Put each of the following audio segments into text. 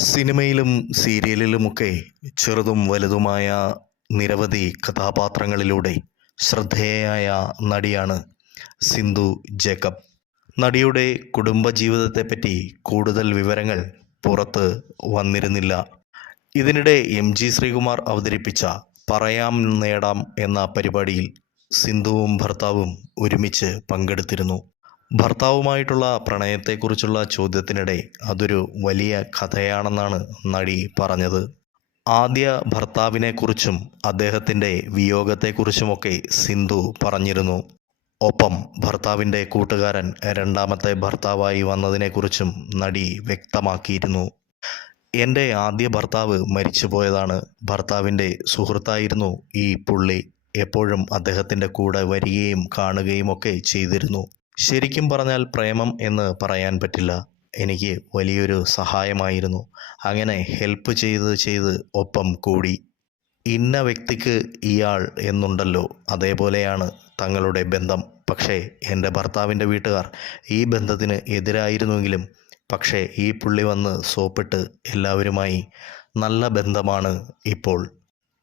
സിനിമയിലും സീരിയലിലുമൊക്കെ ചെറുതും വലുതുമായ നിരവധി കഥാപാത്രങ്ങളിലൂടെ ശ്രദ്ധേയയായ നടിയാണ് സിന്ധു ജേക്കബ്. നടിയുടെ കുടുംബജീവിതത്തെപ്പറ്റി കൂടുതൽ വിവരങ്ങൾ പുറത്ത് വന്നിരുന്നില്ല. ഇതിനിടെ എം ജി ശ്രീകുമാർ അവതരിപ്പിച്ച പറയാം നേടാം എന്ന പരിപാടിയിൽ സിന്ധുവും ഭർത്താവും ഒരുമിച്ച് പങ്കെടുത്തിരുന്നു. ഭർത്താവുമായിട്ടുള്ള പ്രണയത്തെക്കുറിച്ചുള്ള ചോദ്യത്തിനിടെ അതൊരു വലിയ കഥയാണെന്നാണ് നടി പറഞ്ഞത്. ആദ്യ ഭർത്താവിനെക്കുറിച്ചും അദ്ദേഹത്തിന്റെ വിയോഗത്തെക്കുറിച്ചുമൊക്കെ സിന്ധു പറഞ്ഞിരുന്നു. ഒപ്പം ഭർത്താവിന്റെ കൂട്ടുകാരൻ രണ്ടാമത്തെ ഭർത്താവായി വന്നതിനെക്കുറിച്ചും നടി വ്യക്തമാക്കിയിരുന്നു. എന്റെ ആദ്യ ഭർത്താവ് മരിച്ചുപോയതാണ്. ഭർത്താവിന്റെ സുഹൃത്തായിരുന്നു ഈ പുള്ളി. എപ്പോഴും അദ്ദേഹത്തിന്റെ കൂടെ വരികയും കാണുകയും ഒക്കെ ചെയ്തിരുന്നു. ശരിക്കും പറഞ്ഞാൽ പ്രേമം എന്ന് പറയാൻ പറ്റില്ല. എനിക്ക് വലിയൊരു സഹായമായിരുന്നു. അങ്ങനെ ഹെൽപ്പ് ചെയ്ത് ചെയ്ത് ഒപ്പം കൂടി. ഇന്ന വ്യക്തിക്ക് ഇയാൾ എന്നുണ്ടല്ലോ. അതേപോലെയാണ് തങ്ങളുടെ ബന്ധം. പക്ഷേ എന്റെ ഭർത്താവിന്റെ വീട്ടുകാർ ഈ ബന്ധത്തിന് എതിരായിരുന്നുവെങ്കിലും പക്ഷേ ഈ പുള്ളി വന്ന് സോപ്പിട്ട് എല്ലാവരുമായി നല്ല ബന്ധമാണ് ഇപ്പോൾ.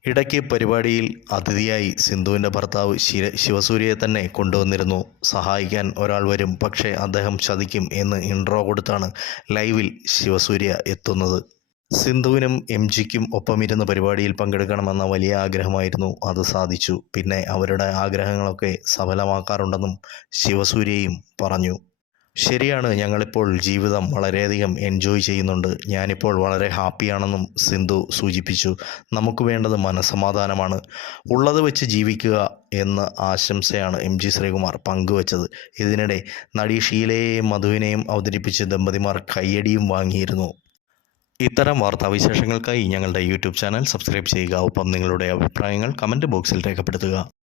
ഇടയ്ക്ക് പരിപാടിയിൽ അതിഥിയായി സിന്ധുവിന്റെ ഭർത്താവ് ശിര ശിവസൂര്യയെ തന്നെ കൊണ്ടുവന്നിരുന്നു. സഹായിക്കാൻ ഒരാൾ വരും പക്ഷേ അദ്ദേഹം ചതിക്കും എന്ന് ഇൻട്രോ കൊടുത്താണ് ലൈവിൽ ശിവസൂര്യ എത്തുന്നത്. സിന്ധുവിനും എം ജിക്കും ഒപ്പമിരുന്ന് പരിപാടിയിൽ പങ്കെടുക്കണമെന്ന വലിയ ആഗ്രഹമായിരുന്നു. അത് സാധിച്ചു. പിന്നെ അവരുടെ ആഗ്രഹങ്ങളൊക്കെ സഫലമാക്കാറുണ്ടെന്നും ശിവസൂര്യയും പറഞ്ഞു. ശരിയാണ് ഞങ്ങളിപ്പോൾ ജീവിതം വളരെയധികം എൻജോയ് ചെയ്യുന്നുണ്ട്. ഞാനിപ്പോൾ വളരെ ഹാപ്പിയാണെന്നും സിന്ധു സൂചിപ്പിച്ചു. നമുക്ക് വേണ്ടത് മനസമാധാനമാണ് ഉള്ളത് വെച്ച് ജീവിക്കുക എന്ന ആശംസയാണ് എം ജി ശ്രീകുമാർ പങ്കുവച്ചത്. ഇതിനിടെ നടി ഷീലയെയും മധുവിനെയും അവതരിപ്പിച്ച് ദമ്പതിമാർ കയ്യടിയും വാങ്ങിയിരുന്നു. ഇത്തരം വാർത്താവിശേഷങ്ങൾക്കായി ഞങ്ങളുടെ യൂട്യൂബ് ചാനൽ സബ്സ്ക്രൈബ് ചെയ്യുക. ഒപ്പം നിങ്ങളുടെ അഭിപ്രായങ്ങൾ കമന്റ് ബോക്സിൽ രേഖപ്പെടുത്തുക.